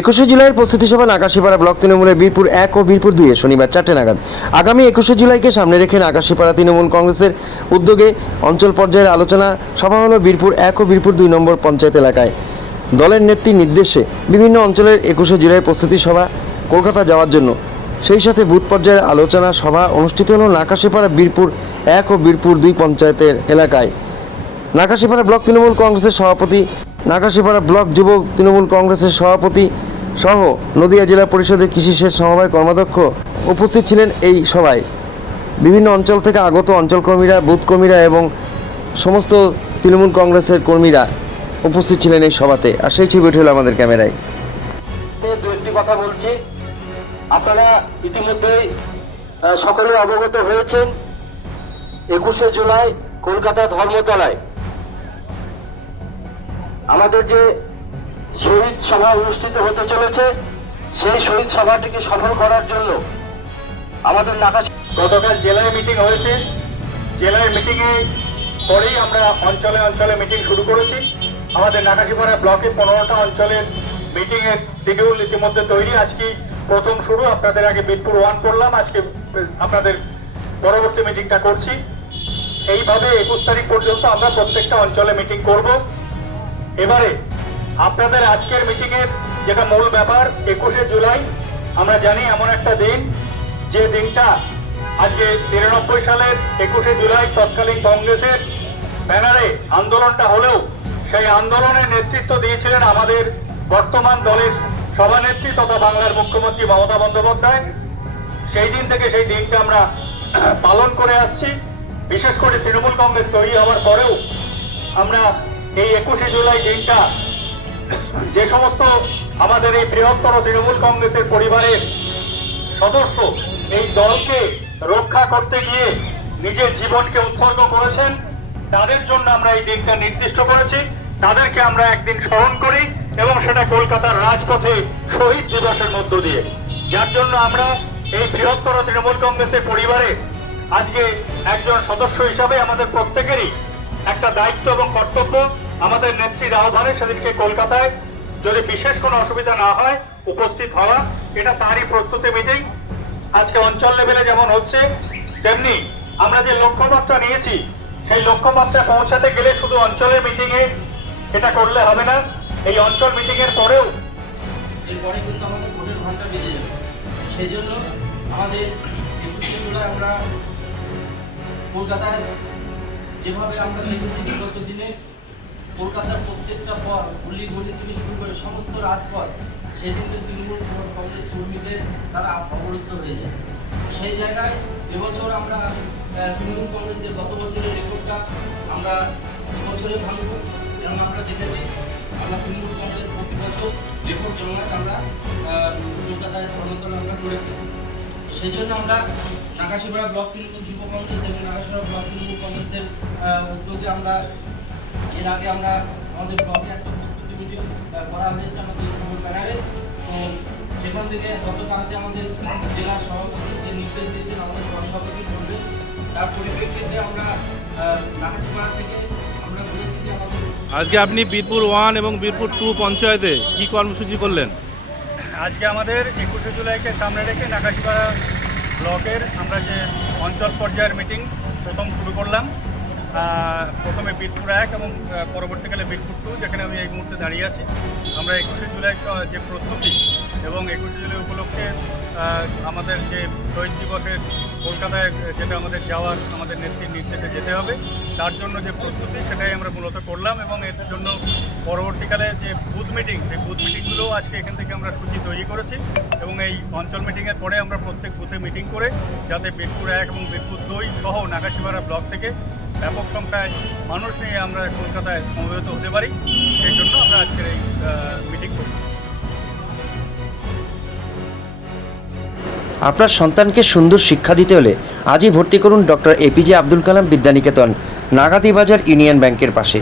একুশে জুলাইয়ের প্রস্তুতি সভা নাকাশিপাড়া ব্লক তৃণমূলের বীরপুর এক ও বীরপুর দুইয়ে শনিবার চারটে নাগাদ। আগামী একুশে জুলাইকে সামনে রেখে নাকাশিপাড়া তৃণমূল কংগ্রেসের উদ্যোগে অঞ্চল পর্যায়ের আলোচনা সভা হলো বীরপুর এক ও বীরপুর দুই নম্বর পঞ্চায়েত এলাকায়। দলের নেত্রীর নির্দেশে বিভিন্ন অঞ্চলের একুশে জুলাই প্রস্তুতি সভা কলকাতা যাওয়ার জন্য। সেই সাথে বুথ পর্যায়ের আলোচনা সভা অনুষ্ঠিত হলো নাকাশিপাড়া বীরপুর এক ও বীরপুর দুই পঞ্চায়েতের এলাকায়। নাকাশিপাড়া ব্লক তৃণমূল কংগ্রেসের সভাপতি নাকাশিপাড়া ব্লক যুবক তৃণমূল কংগ্রেসের সভাপতি সহ নদিয়া জেলা পরিষদের কৃষি সেচ সমবায় কর্মাধ্যক্ষ উপস্থিত ছিলেন এই সভায়। বিভিন্ন অঞ্চল থেকে আগত অঞ্চল কর্মীরা বুথ কর্মীরা এবং সমস্ত তৃণমূল কংগ্রেসের কর্মীরা উপস্থিত ছিলেন এই সভাতে। আর সেই ছবি উঠে আমাদের ক্যামেরায়। একটি কথা বলছি। আপনারা ইতিমধ্যেই সকলে অবগত হয়েছেন। একুশে জুলাই কলকাতা ধর্মতলায় আমাদের যে শহীদ সভা অনুষ্ঠিত হতে চলেছে, সেই শহীদ সভাটিকে সফল করার জন্য আমাদের নাকাশ গতকাল জেলায় মিটিং হয়েছে। জেলায় মিটিংয়ে পরেই আমরা অঞ্চলে অঞ্চলে মিটিং শুরু করেছি। আমাদের নাকাশিপাড়া ব্লকে পনেরোটা অঞ্চলের মিটিং এর শিডিউল ইতিমধ্যে তৈরি। আজকে প্রথম শুরু। আপনাদের আগে বীরপুর ওয়ান করলাম। আজকে আপনাদের পরবর্তী মিটিংটা করছি। এইভাবে একুশ তারিখ পর্যন্ত আমরা প্রত্যেকটা অঞ্চলে মিটিং করব। এবারে আপনাদের আজকের মিটিং এর যেটা মূল ব্যাপার, একুশে জুলাই, আমরা জানি এমন একটা দিন, যে দিনটা আজকে তিরানব্বই সালের একুশে জুলাই তৎকালীন কংগ্রেসের ব্যানারে আন্দোলনটা হলেও সেই আন্দোলনের নেতৃত্ব দিয়েছিলেন আমাদের বর্তমান দলের সভানেত্রী তথা বাংলার মুখ্যমন্ত্রী মমতা বন্দ্যোপাধ্যায়। সেই দিন থেকে সেই দিনটা আমরা পালন করে আসছি। বিশেষ করে তৃণমূল কংগ্রেস তৈরি হওয়ার পরেও আমরা এই একুশে জুলাই দিনটা যে সমস্ত আমাদের এই বৃহত্তর তৃণমূল কংগ্রেসের পরিবারের সদস্য এই দলকে রক্ষা করতে গিয়ে নিজের জীবনকে উৎসর্গ করেছেন, তাদের জন্য আমরা এই দিনটা নির্দিষ্ট করেছি। তাদেরকে আমরা একদিন স্মরণ করি এবং সেটা কলকাতার রাজপথে শহীদ দিবসের মধ্য দিয়ে। যার জন্য আমরা এই বৃহত্তর তৃণমূল কংগ্রেসের পরিবারে আজকে একজন সদস্য হিসাবে আমাদের প্রত্যেকেরই একটা দায়িত্ব এবং কর্তব্য। আমাদের নেত্রী আহ্বানে সেদিনকে কলকাতায় যদি বিশেষ কোনো অসুবিধা না হয় উপস্থিত হওয়া, এটা তারই প্রস্তুতি মিটিং আজকে অঞ্চল লেভেলে যেমন হচ্ছে, তেমনি আমরা যে লক্ষ্যমাত্রা নিয়েছি, সেই লক্ষ্যমাত্রা পৌঁছাতে গেলে শুধু অঞ্চলের মিটিংয়ে এটা করলে হবে না। এই অঞ্চল মিটিংয়ের পরেও এরপরে কিন্তু আমাদের ভোটের ঘণ্টা বেজে যাবে। সেই জন্য আমাদের আমরা কলকাতায় যেভাবে আমরা দেখেছি বিগত দিনে কলকাতার প্রত্যেকটা পথ গলি গলি থেকে শুরু করে সমস্ত রাজপথ সেদিকে তৃণমূল কংগ্রেস কর্মীদের তারা অবরুদ্ধ হয়ে যায়। সেই জায়গায় এবছর আমরা তৃণমূল কংগ্রেসের গত বছরের রেকর্ডটা আমরা বছরে ভাঙব। এবং আমরা দেখেছি, আমরা তৃণমূল কংগ্রেস প্রতি বছর রেকর্ড জমায়েত আমরা কলকাতায় ধর্মতলা আমরা করে থাকি। সেই জন্য আমরা নাকাশিপাড়া ব্লক তৃণমূল যুব কংগ্রেস এবং নাকাশিপাড়া ব্লক তৃণমূল কংগ্রেসের উদ্যোগে আমরা এর আগে আমরা আমাদের ব্লকে একটা প্রস্তুতি মিটিং করা হয়েছে আমাদের খবর ব্যানারে। তো সেখান থেকে গতকালকে আমাদের জেলা সভাপতি যে নির্দেশ দিয়েছেন আমাদের সভাপতি করবে তার পরিপ্রেক্ষিতে আমরা আহ, থেকে আমরা বলেছি যে আমাদের আজকে আপনি বীরপুর ওয়ান এবং বীরপুর টু পঞ্চায়েতে কি কর্মসূচি করলেন? আজকে আমাদের একুশে জুলাইকে সামনে রেখে নাকাশিপাড়া ব্লকের আমরা যে অঞ্চল পর্যায়ের মিটিং প্রথম শুরু করলাম। প্রথমে বীরপুর এক এবং পরবর্তীকালে বীরপুর টু যেখানে আমি এই মুহূর্তে দাঁড়িয়ে আছি। আমরা একুশে জুলাই যে প্রস্তুতি এবং একুশে জুলাই উপলক্ষে আমাদের যে শহীদ দিবসের কলকাতায়, যেটা আমাদের যাওয়ার আমাদের নেত্রীর নির্দেশে যেতে হবে, তার জন্য যে প্রস্তুতি, সেটাই আমরা মূলত করলাম এবং এর জন্য পরবর্তীকালে যে বুথ মিটিং, সেই বুথ মিটিংগুলোও আজকে এখান থেকে আমরা সূচি তৈরি করেছি এবং এই অঞ্চল মিটিংয়ের পরে আমরা প্রত্যেক বুথে মিটিং করে, যাতে বীরপুর এক এবং বীরপুর দুই সহ নাগাশিপাড়া ব্লক থেকে ব্যাপক সংখ্যায় মানুষ নিয়ে আমরা কলকাতায় সমবেত হতে পারি। সেই জন্য আমরা আজকের এই মিটিং করি আপনার সন্তানকে সুন্দর শিক্ষা দিতে হলে আজই ভর্তি করুন doctor APJ Abdul Kalam Vidyaniketan, Nagati Bazar union ব্যাংকের পাশে।